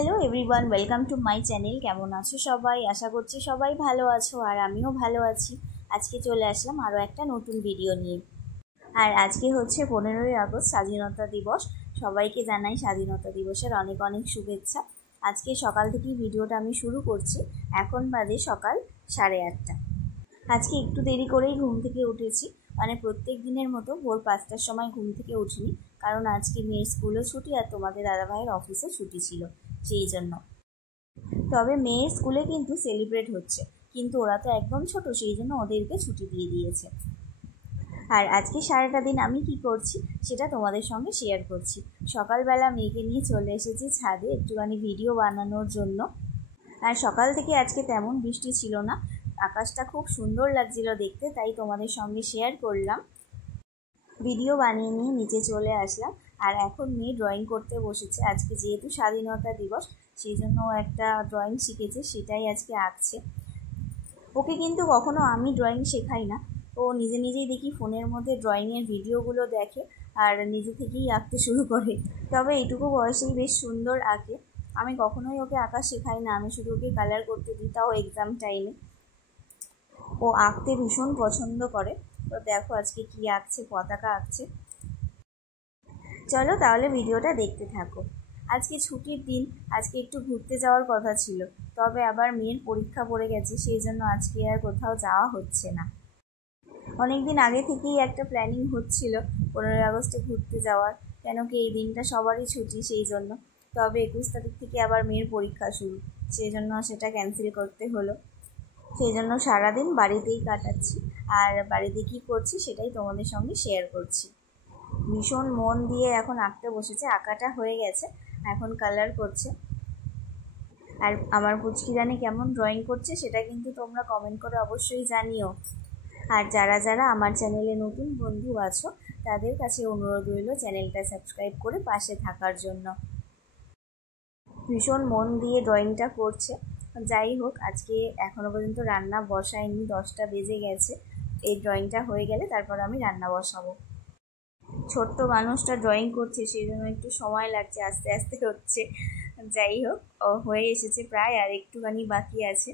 Hello everyone, welcome to my channel. কেমন আছো সবাই? আশা করছি সবাই ভালো আছো আর আমিও ভালো আছি। আজকে চলে আসলাম আরও একটা নতুন ভিডিও নিয়ে। আর আজকে হচ্ছে 15ই আগস্ট, স্বাধীনতা দিবস। সবাইকে জানাই স্বাধীনতা দিবসের অনেক অনেক শুভেচ্ছা। আজকে সকাল থেকেই ভিডিওটা আমি শুরু করছি। এখন বাজে সকাল 8:30। আজকে একটু দেরি করেই ঘুম থেকে উঠেছি, মানে প্রত্যেক দিনের মতো ভোর 5টার সময় ঘুম থেকে উঠিনি, কারণ আজকে মেয়ের স্কুলও ছুটি আর তোমাদের দাদাভাইয়ের অফিসও ছুটি ছিল, সেই জন্য। তবে মেয়ের স্কুলে কিন্তু সেলিব্রেট হচ্ছে, কিন্তু ওরা তো একদম ছোট, সেই জন্য ওদেরকে ছুটি দিয়ে দিয়েছে। আর আজকে সারাটা দিন আমি কি করছি সেটা তোমাদের সঙ্গে শেয়ার করছি। সকালবেলা মেয়েকে নিয়ে চলে এসেছি ছাদে একটুখানি ভিডিও বানানোর জন্য। আর সকাল থেকে আজকে তেমন বৃষ্টি ছিল না, আকাশটা খুব সুন্দর লাগছিল দেখতে, তাই তোমাদের সঙ্গে শেয়ার করলাম। ভিডিও বানিয়ে নিয়ে নিচে চলে আসলাম। আর এখন মেয়ে ড্রয়িং করতে বসেছে। আজকে যেহেতু স্বাধীনতা দিবস, সেই জন্য একটা ড্রয়িং শিখেছে, সেটাই আজকে আঁকছে। ওকে কিন্তু কখনো আমি ড্রয়িং শেখাই না, ও নিজে নিজেই দেখি ফোনের মধ্যে ড্রয়িংয়ের ভিডিওগুলো দেখে আর নিজে থেকেই আঁকতে শুরু করে। তবে এইটুকু বয়সেই বেশ সুন্দর আঁকে। আমি কখনোই ওকে আঁকা শেখাই না, আমি শুধু ওকে কালার করতে দিই, তাও এক্সাম টাইমে। ও আঁকতে ভীষণ পছন্দ করে। তো দেখো আজকে কি আঁকছে, পতাকা আঁকছে। চলো তাহলে ভিডিওটা দেখতে থাকো। আজকে ছুটির দিন, আজকে একটু ঘুরতে যাওয়ার কথা ছিল, তবে আবার মেয়ের পরীক্ষা পড়ে গেছে, সেই জন্য আজকে আর কোথাও যাওয়া হচ্ছে না। অনেক দিন আগে থেকেই একটা প্ল্যানিং হচ্ছিল 15ই আগস্টে ঘুরতে যাওয়ার, কেন কি এই দিনটা সবারই ছুটি, সেই জন্য। তবে 21 তারিখ থেকে আবার মেয়ের পরীক্ষা শুরু, সেই জন্য সেটা ক্যান্সেল করতে হলো। সেই জন্য সারাদিন বাড়িতেই কাটাচ্ছি, আর বাড়িতে কী করছি সেটাই তোমাদের সঙ্গে শেয়ার করছি। ভীষণ মন দিয়ে এখন আঁকতে বসেছে, আঁকাটা হয়ে গেছে, এখন কালার করছে। আর আমার পুচকিরানি কেমন ড্রয়িং করছে সেটা কিন্তু তোমরা কমেন্ট করে অবশ্যই জানিও। আর যারা যারা আমার চ্যানেলে নতুন বন্ধু আছো, তাদের কাছে অনুরোধ রইল চ্যানেলটা সাবস্ক্রাইব করে পাশে থাকার জন্য। ভীষণ মন দিয়ে ড্রয়িংটা করছে। যাই হোক, আজকে এখনও পর্যন্ত রান্না বসাইনি, 10টা বেজে গেছে। এই ড্রয়িংটা হয়ে গেলে তারপর আমি রান্না বসাবো। ছোট্ট মানুষটা ড্রয়িং করছে, সেই জন্য একটু সময় লাগছে, আস্তে আস্তে হচ্ছে। যাই হোক, হয়ে এসেছে প্রায়, আর একটুখানি বাকি আছে।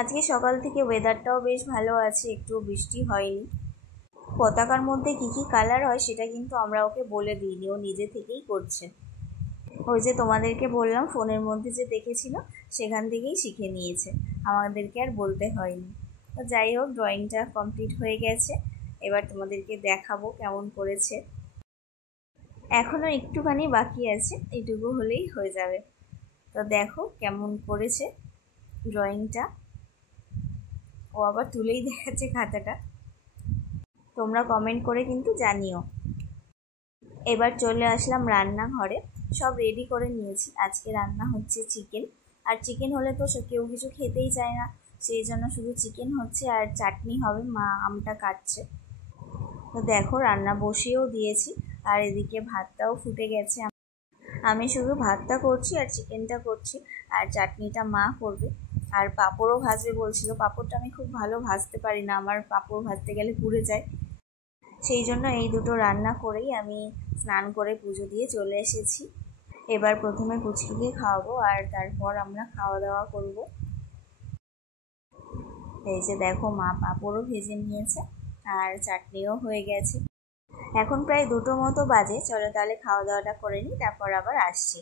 আজকে সকাল থেকে ওয়েদারটাও বেশ ভালো আছে, একটু বৃষ্টি হয়নি। পতাকার মধ্যে কী কী কালার হয় সেটা কিন্তু আমরা ওকে বলে দিইনি, ও নিজে থেকেই করছে। ওই যে তোমাদেরকে বললাম ফোনের মধ্যে যে দেখেছিল, সেখান থেকেই শিখে নিয়েছে, আমাদেরকে আর বলতে হয়নি। তো যাই হোক, ড্রয়িংটা কমপ্লিট হয়ে গেছে, এবার তোমাদেরকে দেখাবো কেমন করেছে। এখনও একটুখানি বাকি আছে, এইটুকু হলেই হয়ে যাবে। তো দেখো কেমন করেছে ড্রয়িংটা। ও আবার তুলেই দেখাচ্ছে খাতাটা, তোমরা কমেন্ট করে কিন্তু জানিও। এবার চলে আসলাম রান্নাঘরে, সব রেডি করে নিয়েছি। আজকে রান্না হচ্ছে চিকেন, আর চিকেন হলে তো কেউ কিছু খেতেই চায় না, সেই জন্য শুধু চিকেন হচ্ছে, আর চাটনি হবে, মা আমটা কাটছে। তো দেখো রান্না বসিয়েও দিয়েছি, আর এদিকে ভাতটাও ফুটে গেছে। আমি শুধু ভাতটা করছি আর চিকেনটা করছি, আর চাটনিটা মা করবে। আর পাঁপড়ও ভাজবে বলছিল, পাঁপড়টা আমি খুব ভালো ভাজতে পারি না, আমার পাঁপড় ভাজতে গেলে পুড়ে যায়। সেই জন্য এই দুটো রান্না করেই আমি স্নান করে পুজো দিয়ে চলে এসেছি। এবার প্রথমে পুচকিকে খাওয়াবো, আর তারপর আমরা খাওয়া দাওয়া করব। এই যে দেখো, মা পাঁপড়ও ভেজে নিয়েছে আর চাটনিও হয়ে গেছে। এখন প্রায় 2টো মতো বাজে, চলো তাহলে খাওয়া দাওয়াটা করে নিই, তারপর আবার আসছি।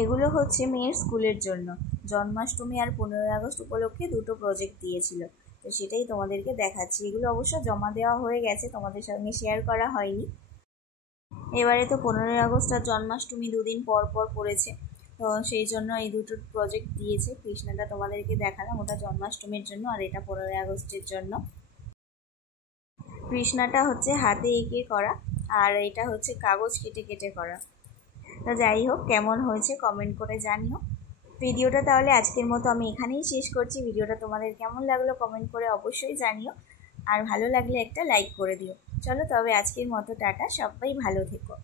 এগুলো হচ্ছে মেয়ের স্কুলের জন্য, জন্মাষ্টমী আর 15ই আগস্ট উপলক্ষে দুটো প্রজেক্ট দিয়েছিল, তো সেটাই তোমাদেরকে দেখাচ্ছি। এগুলো অবশ্য জমা দেওয়া হয়ে গেছে, তোমাদের সঙ্গে শেয়ার করা হয়নি। এবারে তো 15ই আগস্ট আর জন্মাষ্টমী দুদিন পর পর পড়েছে, তো সেই জন্য এই দুটো প্রজেক্ট দিয়েছে। কৃষ্ণাটা তোমাদেরকে দেখালাম, ওটা জন্মাষ্টমীর জন্য, আর এটা 15ই আগস্টের জন্য। কৃষ্ণাটা হচ্ছে হাতে এঁকে করা, আর এটা হচ্ছে কাগজ কেটে কেটে করা। তো যাই হোক, কেমন হয়েছে কমেন্ট করে জানিও। ভিডিওটা তাহলে আজকের মতো আমি এখানেই শেষ করছি। ভিডিওটা তোমাদের কেমন লাগলো কমেন্ট করে অবশ্যই জানিও, আর ভালো লাগলে একটা লাইক করে দিও। চলো তবে আজকের মতো টাটা, সবাই ভালো থেকো।